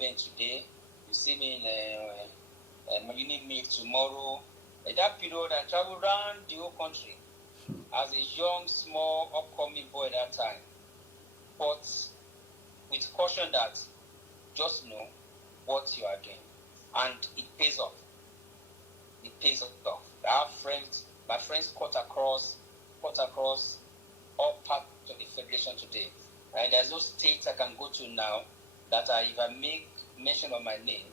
movement today. You see me in Unit Meet tomorrow. At that period, I traveled around the whole country as a young, small, upcoming boy at that time. But with caution that just know what you are doing. And it pays off. It pays off. I have friends, my friends cut across all parts of the Federation today. And there's no state I can go to now that if I make mention of my name,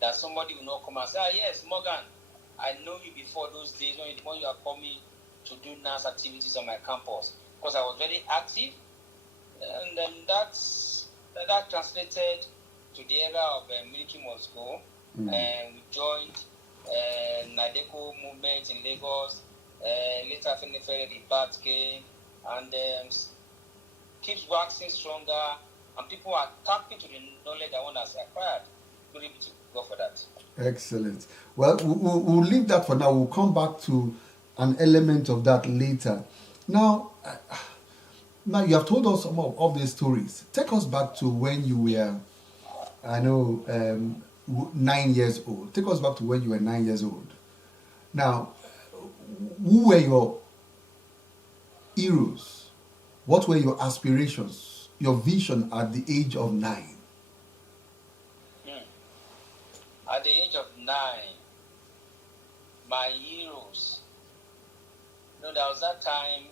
that somebody will not come and say, yes, Morgan, I know you before those days when you are coming to do NAS activities on my campus. Because I was very active. And then that translated to the era of military must go. And we joined Nadeco movement in Lagos. Later, the BAT came and keeps waxing stronger. And people are tapping to the knowledge that one has acquired. We're able to go for that. Excellent. Well, we'll leave that for now. We'll come back to an element of that later. Now you have told us some of these stories. Take us back to when you were, 9 years old. Take us back to when you were 9 years old. Now, who were your heroes? What were your aspirations, your vision at the age of 9? At the age of 9, my heroes. There was that time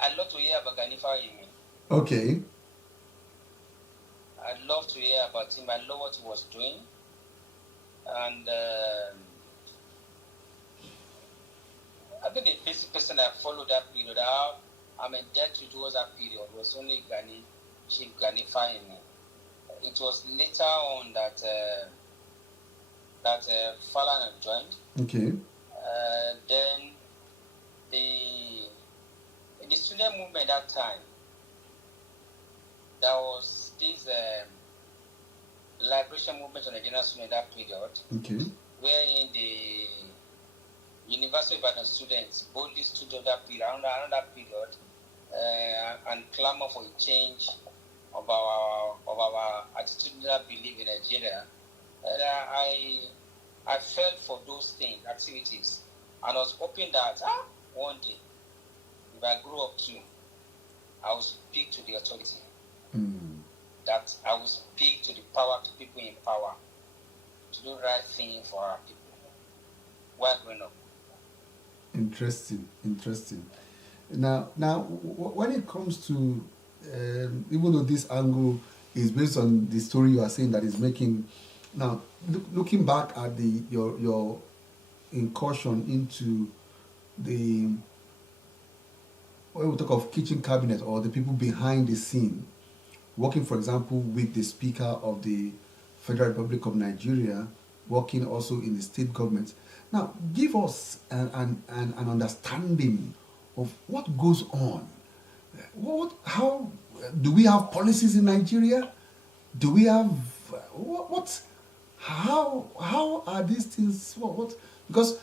I'd love to hear about Ganifa Yemi. Okay. I'd love to hear about him. I love what he was doing. And I think the basic person I followed that period, I'm in debt towards that period, was only Chief Ganifa Yemi. It was later on that Falana joined. Okay. Then the student movement that time, there was this liberation movement on the general student that period. Okay. Wherein the University of Ibadan students boldly stood on that period, around that period, and clamor for a change of our attitudinal belief in Nigeria. And I felt for those things, activities, and I was hoping that one day, if I grow up too, I will speak to the authority. That I will speak to the people in power, to do the right thing for our people while growing up. Interesting. Now, when it comes to, even though this angle is based on the story you are saying that is making, now looking back at your incursion into the, when we talk of kitchen cabinet or the people behind the scene, working, for example, with the Speaker of the Federal Republic of Nigeria, working also in the state government. Now, give us an understanding of what goes on. How do we have policies in Nigeria? Do we have how are these things? Because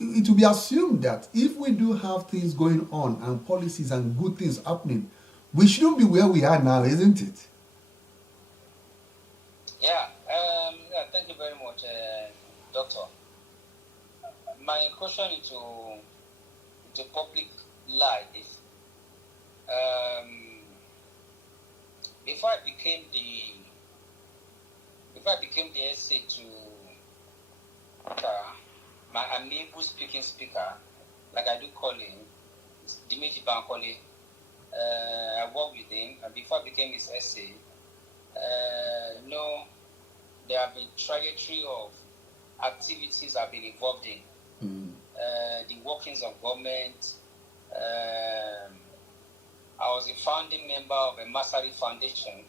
it will be assumed that if we do have things going on and policies and good things happening, we shouldn't be where we are now, isn't it? Yeah. Thank you very much, Doctor. My question into public life is, before I became the essay to my amiable speaker, like I do call him, Dimitri Bankole. I worked with him, and before I became his essay, there have been trajectory of activities I've been involved in. The workings of government. I was a founding member of a Masari Foundation.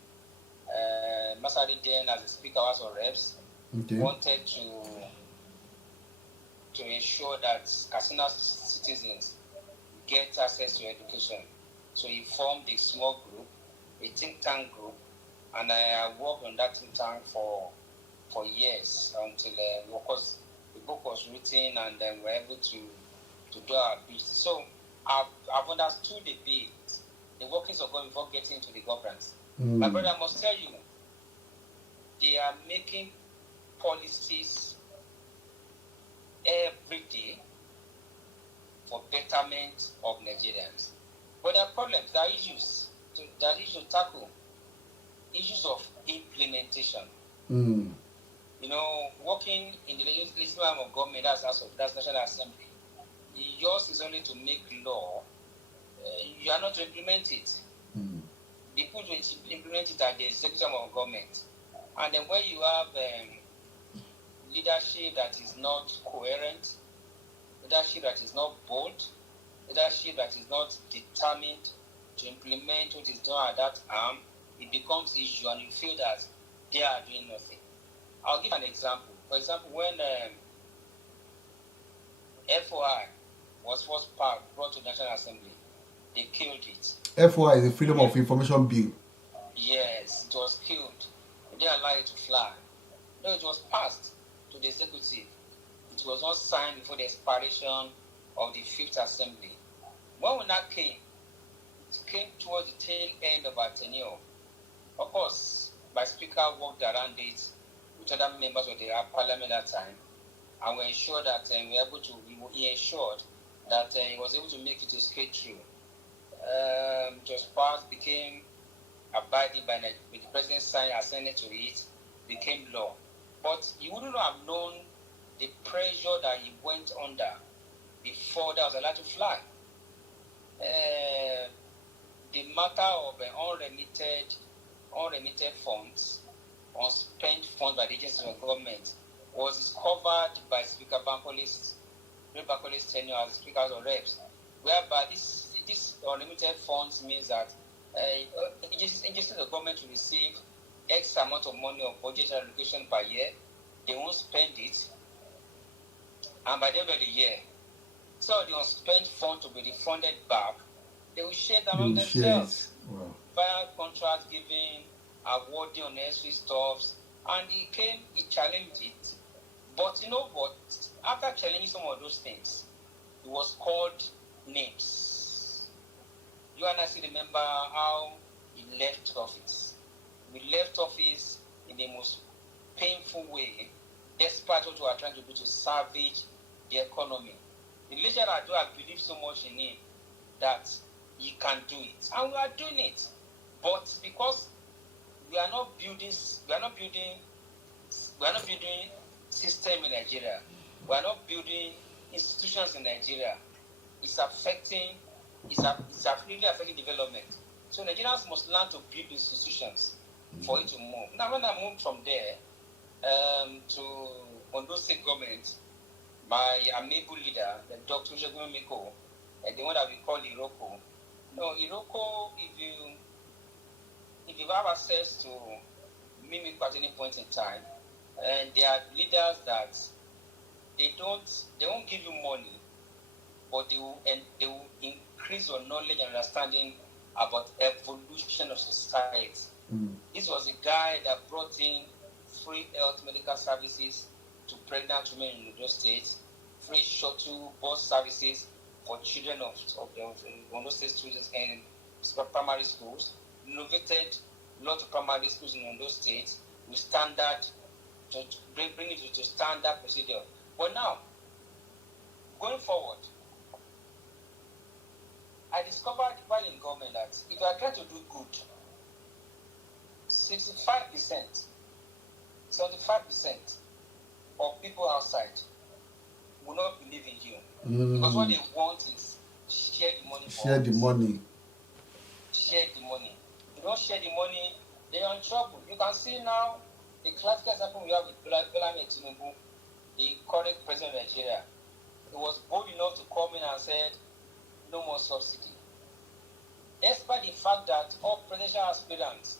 Masari then, as a Speaker House of Reps, wanted to ensure that Katsina citizens get access to education. So he formed a small group, a think tank group, and I worked on that think tank for years until the book was written, and then we were able to do our bit. So I've understood a bit the workings of government before getting into the governance. My brother, I must tell you, they are making policies every day for betterment of Nigerians. But there are problems, there are issues. There are issues to tackle. Issues of implementation. You know, working in the legislative arm of government, that's National Assembly. Yours is only to make law. You are not to implement it. The people to implement it are the executive arm of government. And then when you have leadership that is not coherent, leadership that is not bold, leadership that is not determined to implement what is done at that arm, it becomes issue and you feel that they are doing nothing. I'll give an example. For example, when FOI was first brought to the National Assembly, they killed it. FOI is the Freedom of Information Bill. Yes, it was killed. They didn't allow it to fly. No, it was passed to the executive. It was not signed before the expiration of the 5th Assembly. When that came, it came towards the tail end of our tenure. Of course, my speaker worked around it with other members of the parliament at that time, and we ensured that he ensured that he was able to make it to skate through. It was passed, became abiding by with the president assigning to it, became law. But you wouldn't have known the pressure that he went under before that was allowed to fly. The matter of unremitted funds, unspent funds by the agencies of government was discovered by Speaker Bankole's tenure as Speaker of Reps, whereby this unlimited funds means that agencies of government will receive X amount of money of budget allocation per year. They won't spend it, and by the end of the year, so the unspent fund to be refunded back, they will share them among themselves. Wow. Via contracts giving, awarding unnecessary stuffs, and he challenged it. But you know what? After challenging some of those things, he was called names. You and I still remember how he left office. He left office in the most painful way, despite what we are trying to do to salvage the economy. The leader I believe so much in him that he can do it, and we are doing it. But because we are not building system in Nigeria, we are not building institutions in Nigeria. It's really affecting development. So Nigerians must learn to build institutions for it to move. Now, when I moved from there to Ondo State government, my amiable leader, the Dr. Jogun Miko, the one that we call Iroko. No, Iroko, if you have access to Mimiko at any point in time, and they are leaders that they won't give you money, but they will increase your knowledge and understanding about evolution of society. This was a guy that brought in free health medical services to pregnant women in Ondo State, free shuttle bus services for children of Ondo State students in primary schools, innovated a lot of primary schools in Ondo State with standard, to bring it to standard procedure. But now, going forward, I discovered while in government that if I try to do good, 75% of people outside will not believe in you. Because what they want is share the money. Share the money. If you don't share the money, they are in trouble. You can see now the classic example we have with Bola Tinubu, the current president of Nigeria. He was bold enough to come in and said, no more subsidy. Despite the fact that all presidential aspirants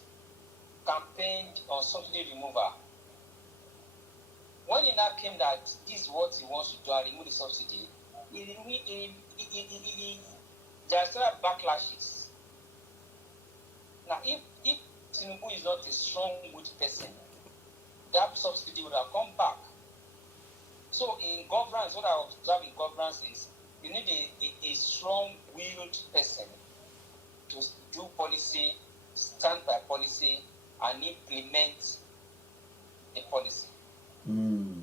campaigned on subsidy removal, when it now came that this is what he wants to do and remove the subsidy, there are still backlashes. Now, if Tinubu is not a strong-willed person, that subsidy would have come back. So in governance, what I observe in governance is you need a strong-willed person to do policy, stand by policy, and implement policy. Mm.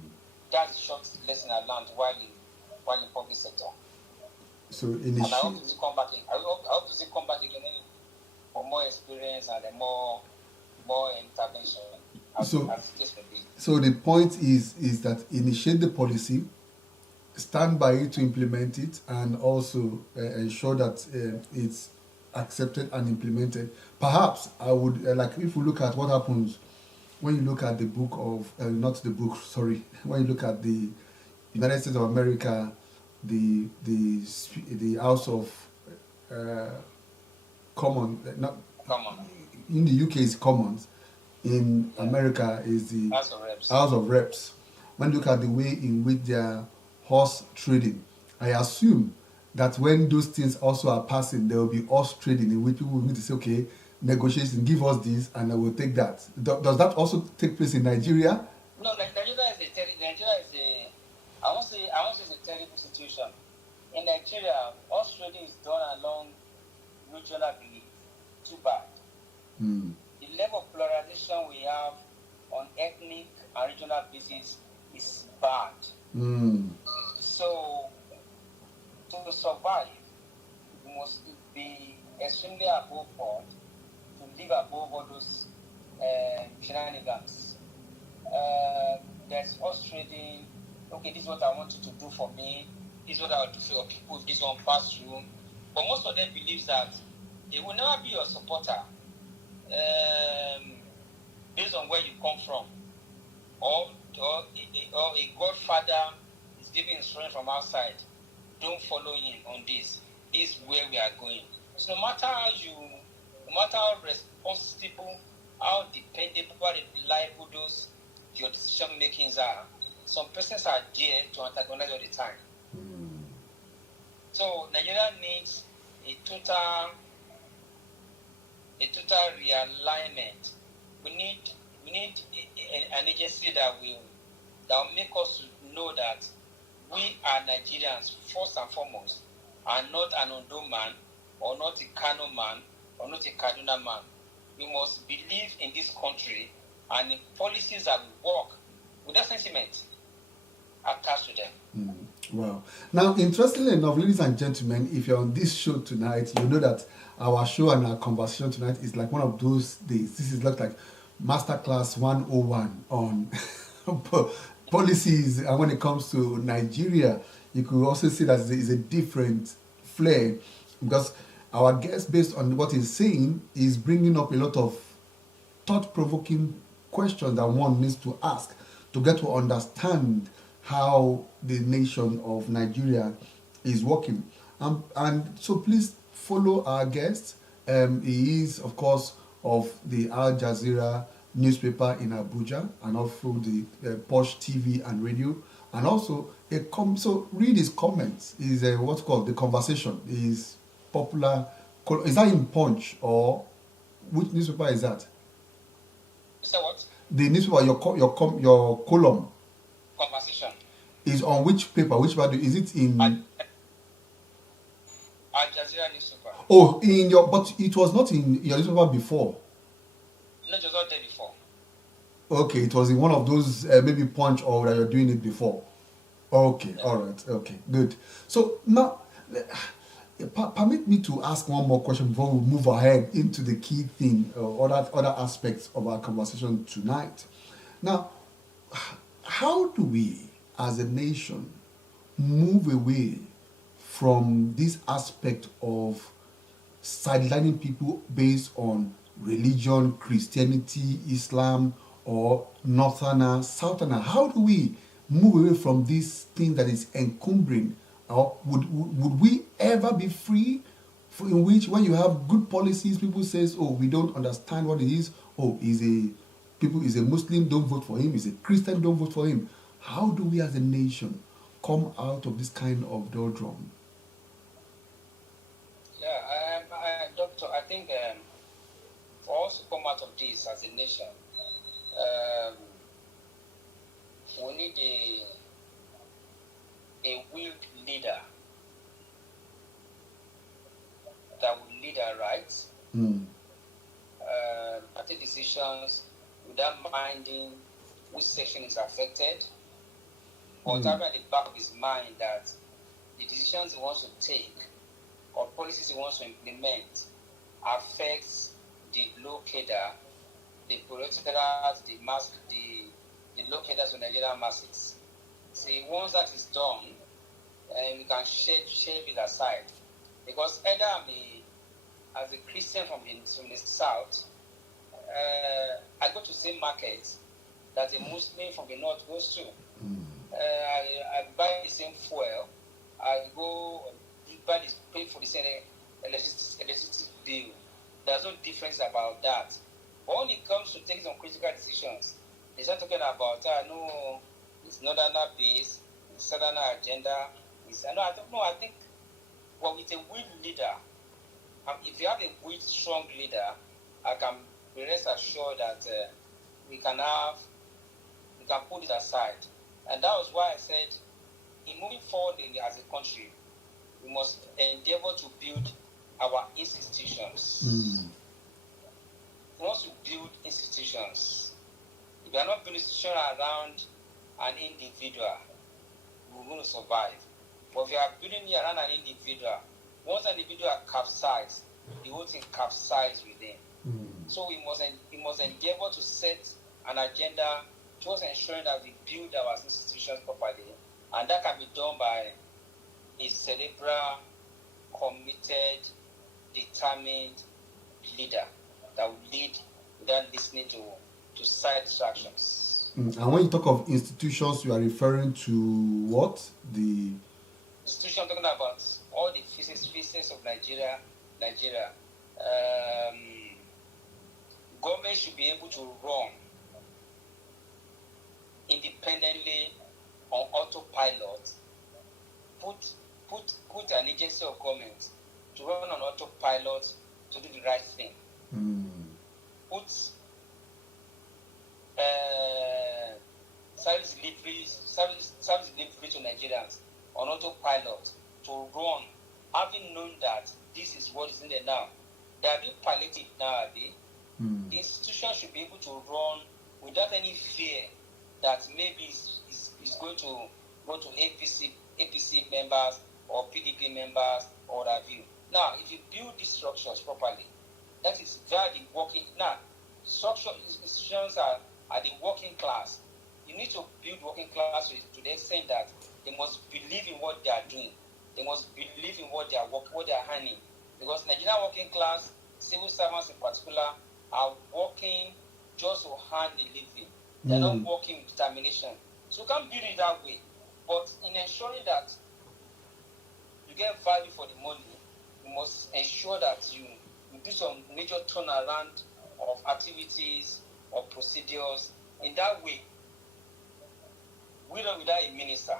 That's a short lesson I learned while in public sector. So and I hope to see come back. I hope to see come back again for more experience and more intervention. So the point is that initiate the policy, stand by it to implement it, and also ensure that it's accepted and implemented. Perhaps I would like if we look at what happens when you look at the book of not the book, sorry, when you look at the United States of America, the House of Common, not Common. in the UK is Commons, in America is the House of Reps. When you look at the way in which they are horse trading, I assume that when those things also are passing, there will be horse trading in which people will need to say, okay, negotiation, give us this, and I will take that. Does that also take place in Nigeria? No, Nigeria is a I won't say it's a terrible situation. In Nigeria, horse trading is done along regional belief. Too bad. Mm. The level of pluralization we have on ethnic and regional basis is bad. Mm. So, to survive, you must be extremely above board to live above all those shenanigans. There's horse trading. Okay, this is what I want you to do for me. This is what I will do for your people if this one pass through. But most of them believe that they will never be your supporter based on where you come from. Or a godfather is giving instruction from outside. Don't follow him on this. This is where we are going. So no matter how responsible, how dependable, how reliable your decision makings are, some persons are there to antagonize all the time. Mm. So Nigeria needs a total realignment. We need an agency that will make us know that we are Nigerians first and foremost, and not an Ondo man, or not a Kano man, or not a Kaduna man. We must believe in this country and in policies that will work with that sentiment attached to them. Mm. Wow. Now, interestingly enough, ladies and gentlemen, if you're on this show tonight, you know that our show and our conversation tonight is like one of those days. This is like Masterclass 101 on policies. And when it comes to Nigeria, you could also see that it's a different flair, because our guest, based on what he's saying, is bringing up a lot of thought-provoking questions that one needs to ask to get to understand how the nation of Nigeria is working. And so please follow our guest. He is, of course, of the Al Jazeera newspaper in Abuja, and also the Posh TV and radio, and also so read his comments. Is what's called The Conversation. Is popular. Is that in Punch, or which newspaper is that? So what? The newspaper, your column. Conversation. Is on which paper? Which paper? Is it in? Al Jazeera newspaper. Oh, but it was not in your newspaper before. No, it was not there before. Okay, it was in one of those maybe Punch, or that you're doing it before. Okay, all right, okay, good. So now, permit me to ask one more question before we move ahead into the key thing, other aspects of our conversation tonight. Now, how do we, as a nation, move away from this aspect of sidelining people based on religion, Christianity, Islam, or Northerner, Southerner? How do we move away from this thing that is encumbering? Or would we ever be free in which, when you have good policies, people says, oh, we don't understand what it is. Oh, is a Muslim, don't vote for him. Is a Christian, don't vote for him. How do we as a nation come out of this kind of doldrum? Yeah, Doctor, I think for us to come out of this as a nation, we need a willed leader that will lead our rights, take decisions without minding which section is affected, but Mm. having at the back of his mind that the decisions he wants to take or policies he wants to implement affects the low cadre, the proletariat, the low cadre to Nigerian masses. See, once that is done, we can shave it aside. Because either as a Christian from the south, I go to the same market that a Muslim from the north goes to. I buy the same fuel. I go pay for the same electricity bill. There's no difference about that. But when it comes to taking some critical decisions, they start talking about no, it's northerner base, it's southerner agenda. I don't know. I think with a weak leader, if you have a weak, strong leader, I can be rest assured that we can put it aside. And that was why I said, in moving forward as a country, we must endeavor to build our institutions. We want to build institutions. If we are not building institutions around an individual, we're going to survive. But if you are building it around an individual, once an individual capsizes, the whole thing capsizes with them. So we must endeavor to set an agenda towards ensuring that we build our institutions properly, and that can be done by a cerebral, committed, determined leader that will lead without listening to side distractions. And when you talk of institutions, you are referring to what? The institution, I'm talking about all the physics of Nigeria. Government should be able to run independently on autopilot. Put an agency of government to run on autopilot to do the right thing. Put service delivery to Nigerians on autopilot to run, having known that this is what is in there now. They are being palliative now, The institution should be able to run without any fear that maybe it's going to go to APC members or PDP members or what have you. Now, if you build these structures properly, that is very working. Now, institutions are the working class. You need to build working class to the extent that they must believe in what they are doing. They must believe in what they are handling. Because Nigerian working class, civil servants in particular, are working just to hand the living. They're not working with determination. So you can't build it that way. But in ensuring that you get value for the money, you must ensure that you do some major turnaround of activities or procedures. In that way, we don't without a minister,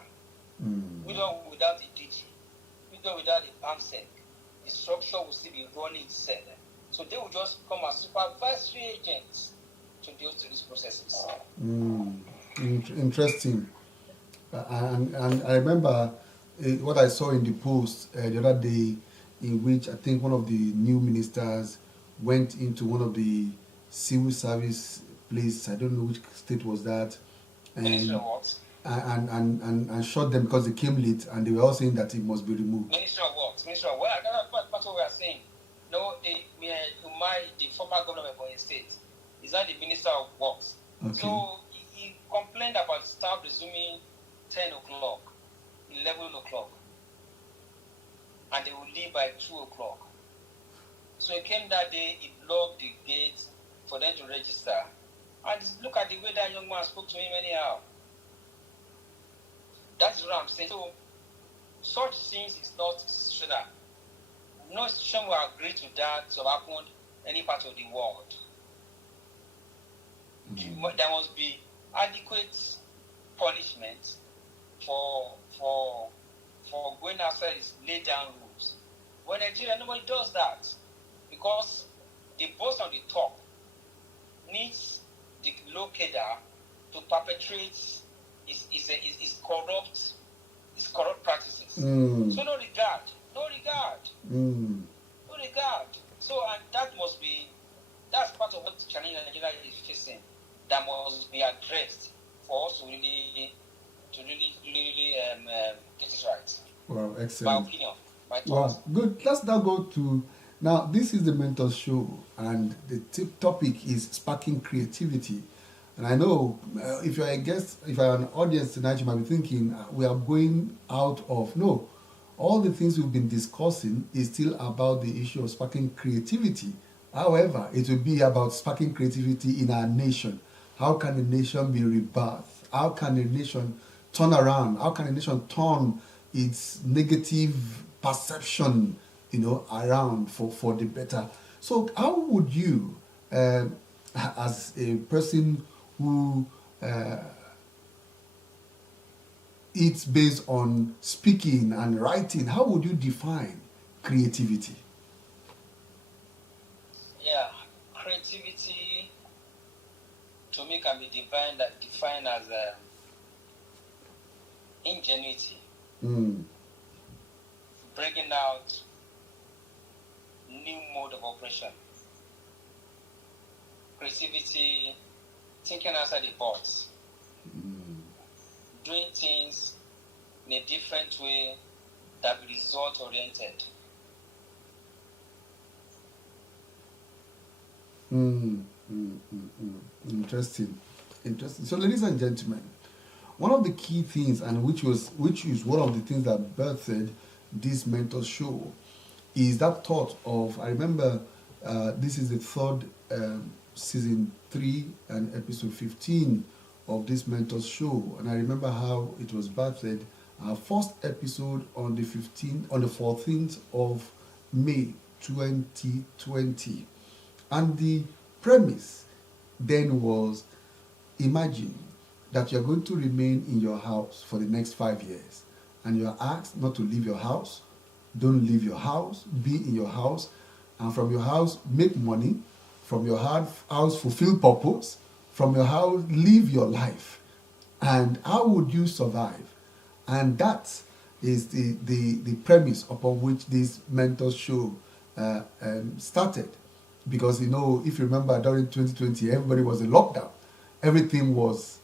we don't without a DG, we don't without a PAMSEC, the structure will still be running itself. So they will just come as supervisory agents to deal to these processes. Interesting. And I remember what I saw in the post the other day, in which I think one of the new ministers went into one of the civil service places. I don't know which state was that. Minister of what? And shot them because they came late, and they were all saying that it must be removed. Minister of what? Minister of what? That's what we are saying. No, the former governor of Oyo State is not the Minister of Works. Okay. So he complained about staff resuming 10 o'clock, 11 o'clock, and they will leave by 2 o'clock. So he came that day, he blocked the gates for them to register. And look at the way that young man spoke to him anyhow. That's what I'm saying. So such things is not institutional. No institution will agree to that to happen any part of the world. There must be adequate punishment for going outside its laid down rules. But in Nigeria, nobody does that because the boss on the top needs the low cadre to perpetrate his corrupt practices. So no regard. So and that's part of what Chinese Nigeria is facing. That must be addressed. for us to really get it right. Wow, My excellent. opinion, my thoughts. Wow, good. Let's now go to now. This is the Mentor Show, and the topic is sparking creativity. And I know if you're a guest, if you're an audience tonight, you might be thinking we are going out of no. All the things we've been discussing is still about the issue of sparking creativity. However, it will be about sparking creativity in our nation. How can a nation be rebirthed? How can a nation turn around? How can a nation turn its negative perception, around for the better? So, how would you, as a person who it's based on speaking and writing, how would you define creativity? Yeah, creativity to me can be defined as ingenuity, bringing out new mode of operation. Creativity, thinking outside the box, doing things in a different way that be result oriented. Interesting. So, ladies and gentlemen, one of the key things, and which is one of the things that birthed this Mentor Show, is that thought of, I remember this is the third season 3 and episode 15 of this Mentor Show, and I remember how it was birthed. Our first episode on the 14th of May 2020, and the premise then was, imagine that you're going to remain in your house for the next 5 years, and you're asked not to leave your house. Don't leave your house, be in your house, and from your house make money, from your house fulfill purpose, from your house live your life. And how would you survive? And that is the premise upon which this Mentor Show started. Because, if you remember, during 2020, everybody was in lockdown. Everything was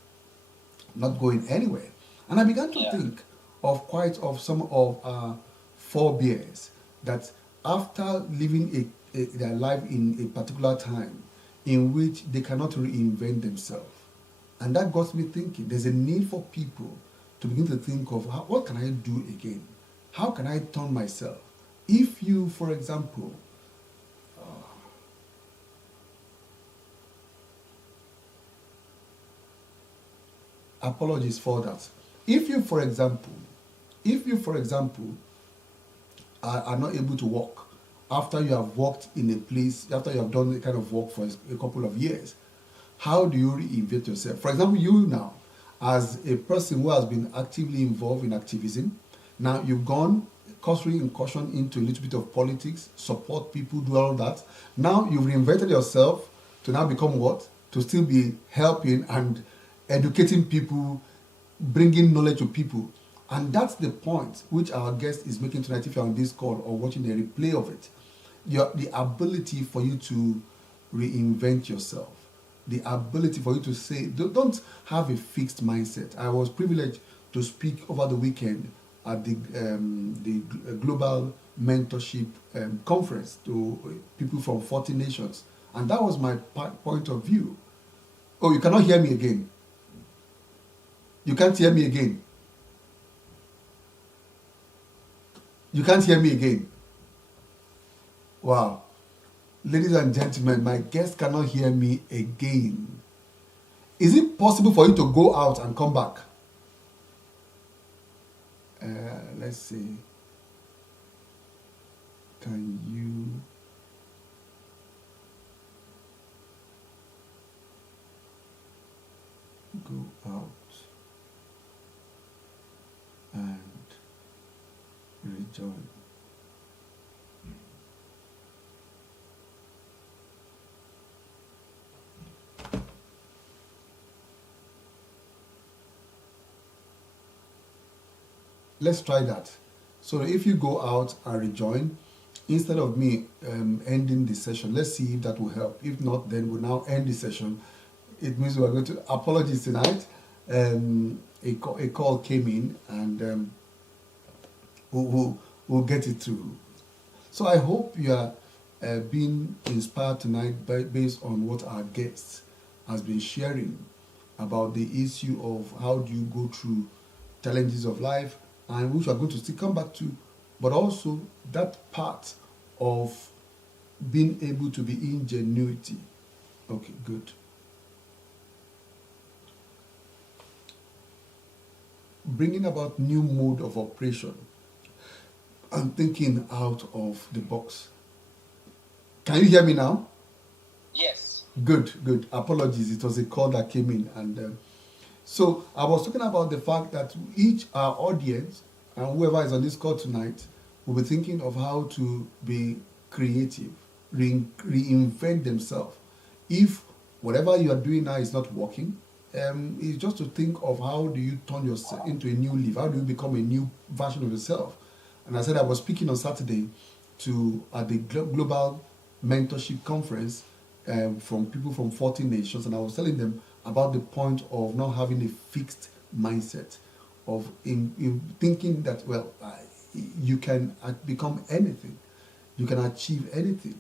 not going anywhere. And I began to think of some of our forebears that after living their life in a particular time in which they cannot reinvent themselves. And that got me thinking, there's a need for people to begin to think of what can I do again? How can I turn myself? If you, for example, apologies for that. If you, for example, are not able to walk after you have worked in a place, after you have done a kind of work for a couple of years, how do you reinvent yourself? For example, you now, as a person who has been actively involved in activism, now you've gone incursion into a little bit of politics, support people, do all that. Now you've reinvented yourself to now become what? To still be helping and educating people, bringing knowledge to people. And that's the point which our guest is making tonight, if you're on this call or watching the replay of it. The ability for you to reinvent yourself. The ability for you to say, don't have a fixed mindset. I was privileged to speak over the weekend at the Global Mentorship Conference to people from 40 nations. And that was my point of view. Oh, you cannot hear me again. You can't hear me again. You can't hear me again. Wow. Ladies and gentlemen, my guest cannot hear me again. Is it possible for you to go out and come back? Let's see. Can you... go out and rejoin? Let's try that. So if you go out and rejoin, instead of me ending the session, let's see if that will help. If not, then we'll now end the session. It means we're going to apologies tonight. a call came in, and we'll get it through. So I hope you are being inspired tonight based on what our guest has been sharing about the issue of how do you go through challenges of life, and which we are going to still come back to, but also that part of being able to be ingenuity. Okay, good. Bringing about new mode of operation and thinking out of the box. Can you hear me now? Yes. Good, good. Apologies, it was a call that came in, and so I was talking about the fact that each our audience and whoever is on this call tonight will be thinking of how to be creative, reinvent themselves. If whatever you are doing now is not working, it's just to think of how do you turn yourself into a new leaf? How do you become a new version of yourself? And I said I was speaking on Saturday at the Global Mentorship Conference from people from 40 nations, and I was telling them about the point of not having a fixed mindset, of in thinking that, well, you can become anything, you can achieve anything,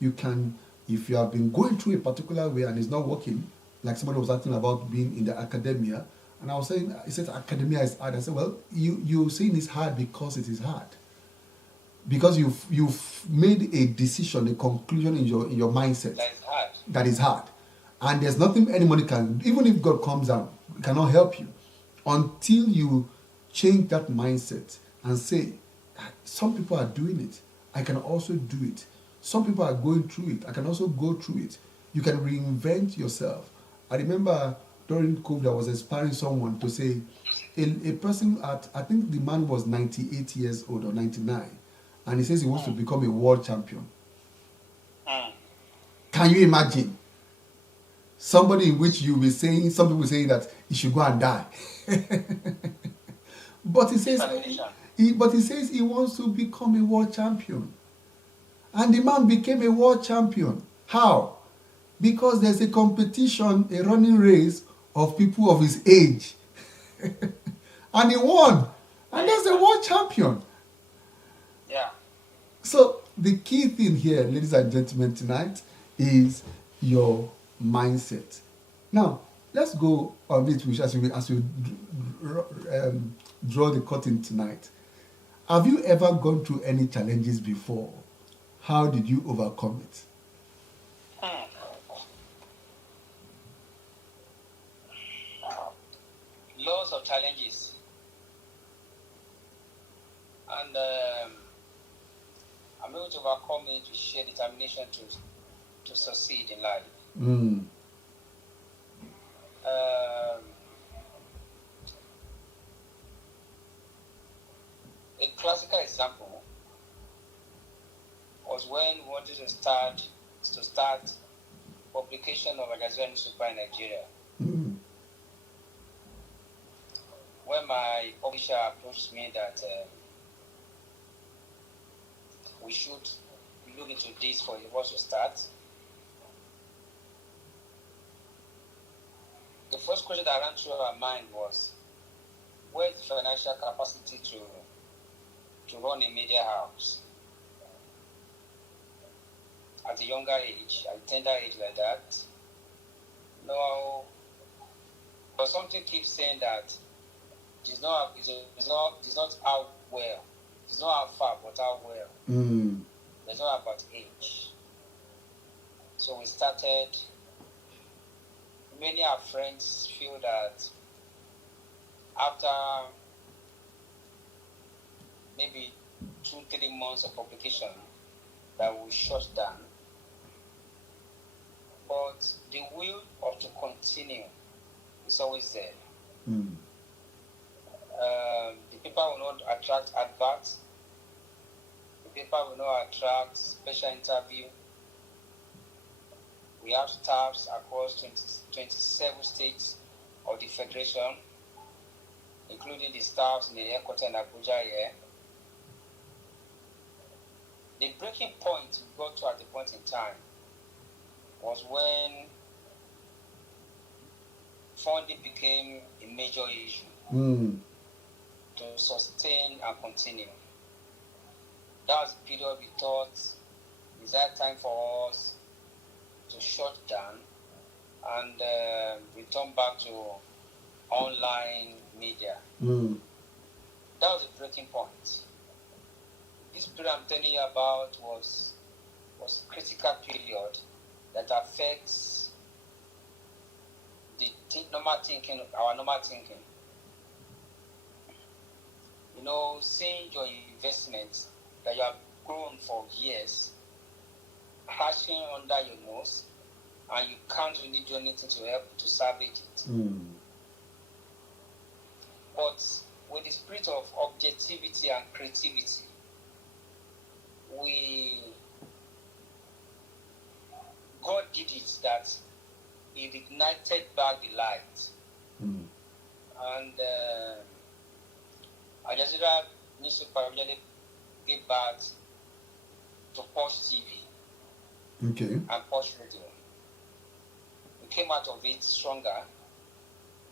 you can, if you have been going through a particular way and it's not working, like somebody was asking about being in the academia, and I was saying, he said academia is hard. I said, well, you're saying it's hard because it is hard. Because you've made a decision, a conclusion in your mindset that is hard. And there's nothing anybody can, even if God comes down, cannot help you until you change that mindset and say, some people are doing it, I can also do it. Some people are going through it, I can also go through it. You can reinvent yourself. I remember during COVID, I was inspiring someone to say, a person I think the man was 98 years old or 99, and he says he wants to become a world champion. Can you imagine? Somebody in which you'll be saying, some people saying that he should go and die. But he says he wants to become a world champion. And the man became a world champion. How? Because there's a competition, a running race of people of his age. And he won. And that's a world champion. Yeah. So the key thing here, ladies and gentlemen, tonight is your mindset. Now, let's go on it as we draw the curtain tonight. Have you ever gone through any challenges before? How did you overcome it? Lots of challenges. And I'm able to overcome it to share determination to succeed in life. A classical example was when we wanted to start publication of Agazon Super in Nigeria. When my publisher approached me that we should look into this for us to start, the first question that ran through our mind was, where's the financial capacity to run a media house at a younger age, at a tender age like that? No, but something keeps saying that it's not how well, it's not how far, but how well. It's not about age. So we started. Many of our friends feel that after maybe 2-3 months of publication that we shut down. But the will of to continue is always there. The paper will not attract adverts. The paper will not attract special interview. We have staffs across 27 states of the Federation, including the staffs in the headquarters in Abuja here. The breaking point we got to at the point in time was when funding became a major issue to sustain and continue. That was the period we thought is that time for us to shut down and return back to online media. That was a breaking point. This period I'm telling you about was a critical period that affects the our normal thinking. You know, seeing your investments that you have grown for years crashing under your nose, and you can't really do anything to help to salvage it. But with the spirit of objectivity and creativity, God did it that it ignited back the light. And Al Jazeera newspaper really gave birth to Posh TV and Posh Radio. We came out of it stronger,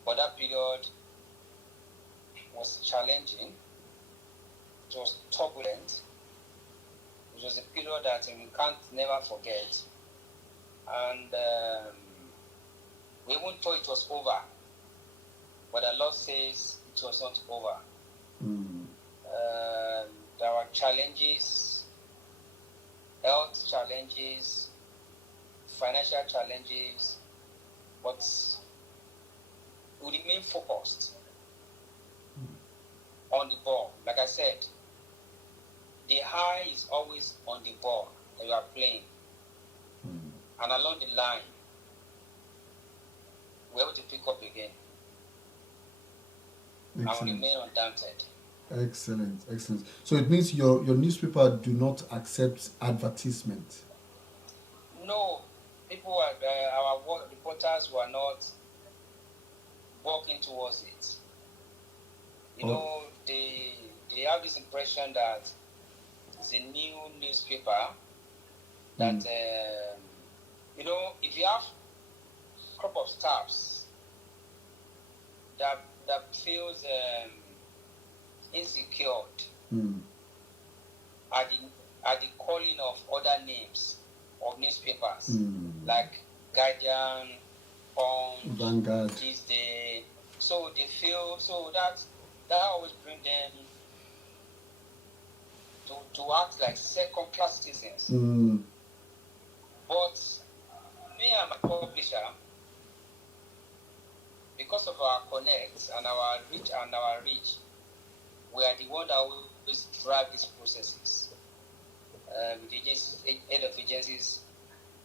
but that period was challenging. It was turbulent. It was a period that we can't never forget. And we even thought it was over. But the Lord says it was not over. There were challenges, health challenges, financial challenges, but we remain focused on the ball. Like I said, the eye is always on the ball that you are playing. And along the line, we're able to pick up again. Excellent. And remain undaunted. Excellent. So it means your newspaper do not accept advertisement. No, people our reporters were not working towards it. You know, they have this impression that it's a new newspaper that you know, if you have a crop of staffs that feels insecure at the calling of other names of newspapers like Guardian, Punch, Vanguard, This Day. So they feel that always brings them to act like second-class citizens. But me and my publisher, because of our connect and our reach, we are the one that always drive these processes. The head of agencies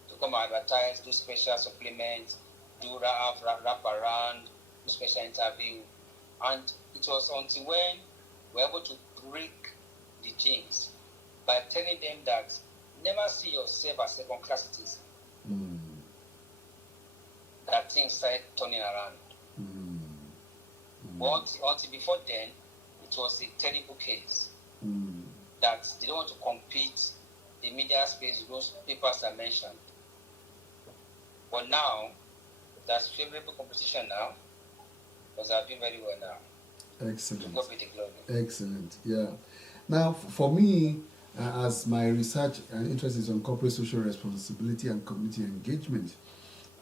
to come and advertise, do special supplements, do wrap around, do special interview. And it was until when we were able to break the chains by telling them that never see yourself as second-class citizen. That things started turning around. But until before then, it was a terrible case that they don't want to compete the media space, those papers I mentioned. But now, there's favorable competition now, because I've been very well now. Excellent. God be the glory. Excellent, yeah. Now, for me, as my research and interest is on corporate social responsibility and community engagement,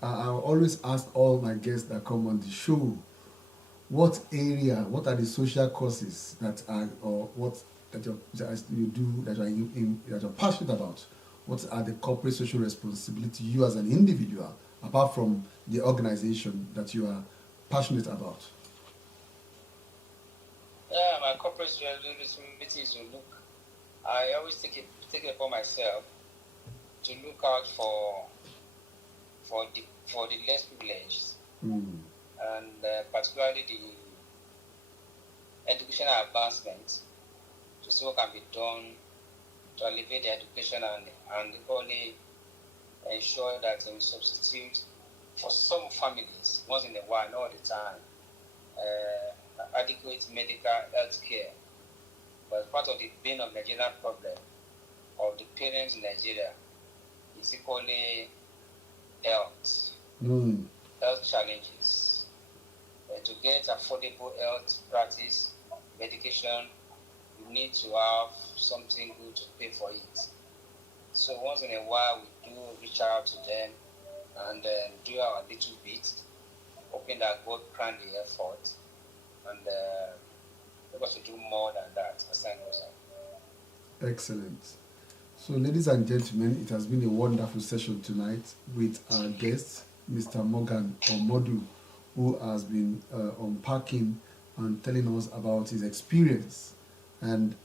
I always ask all my guests that come on the show, what are the social causes that are, or what that you do that you're passionate about? What are the corporate social responsibility you as an individual, apart from the organization that you are passionate about? Yeah, my corporate responsibility is to look. I always take it upon myself to look out for the less privileged, and particularly the educational advancement, to see what can be done to elevate the education and equally ensure that we substitute for some families once in a while, not all the time, adequate medical health care. But part of the pain of Nigerian problem of the parents in Nigeria is equally health challenges. to get affordable health practice, medication, you need to have something good to pay for it. So once in a while, we do reach out to them and do our little bit, hoping that God grant the effort and help us to do more than that as time goes on. Excellent. So, ladies and gentlemen, it has been a wonderful session tonight with our guest, Mr. Morgan Omodu, who has been unpacking and telling us about his experience and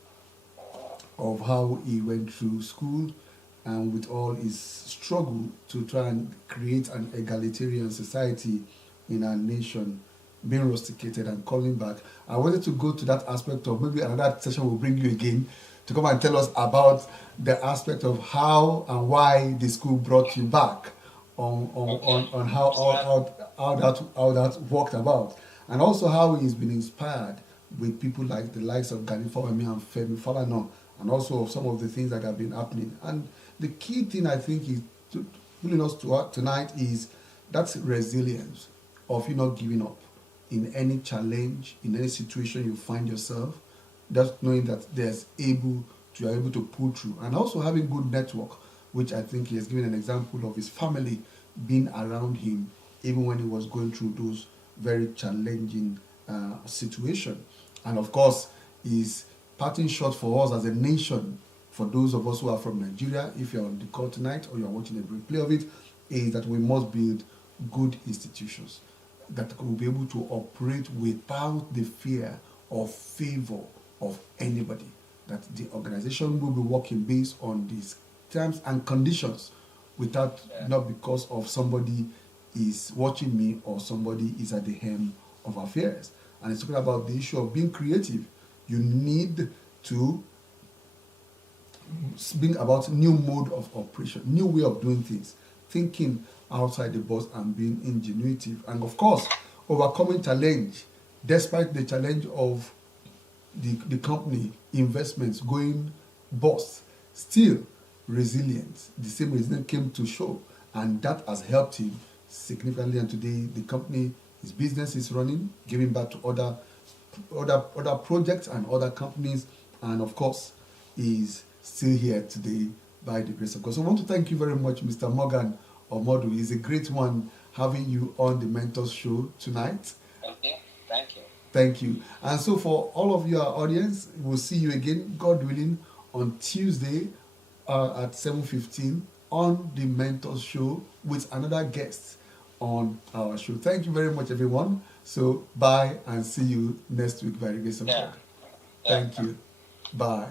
of how he went through school and with all his struggle to try and create an egalitarian society in our nation, being rusticated and coming back. I wanted to go to that aspect of maybe another session will bring you again to come and tell us about the aspect of how and why the school brought you back on how that worked about, and also how he's been inspired with people like the likes of Gani Fawemi and Femi Falana, and also of some of the things that have been happening. And the key thing I think is pulling us to tonight is that's resilience of you not giving up in any challenge, in any situation you find yourself. Just knowing that you are able to pull through, and also having good network, which I think he has given an example of his family being around him even when he was going through those very challenging situations. And of course, his parting shot for us as a nation, for those of us who are from Nigeria, if you're on the call tonight or you're watching a replay of it, is that we must build good institutions that will be able to operate without the fear or favor of anybody. That the organization will be working based on these terms and conditions without, not because of somebody is watching me or somebody is at the helm of affairs. And it's talking about the issue of being creative. You need to bring about new mode of operation, new way of doing things, thinking outside the box and being ingenuitive. And of course, overcoming challenge, despite the challenge of the company investments going bust, still resilient. The same resilience came to show, and that has helped him significantly. And today, the company, his business is running, giving back to other projects and other companies, and of course, is still here today by the grace of God. So I want to thank you very much, Mr. Morgan Omodu. It's a great one having you on the Mentors Show tonight. Okay, thank you. Thank you. And so for all of your audience, we'll see you again, God willing, on Tuesday at 7:15 on the Mentors Show with another guest on our show. Thank you very much, everyone. So bye and see you next week by the grace of God. Thank you. Bye.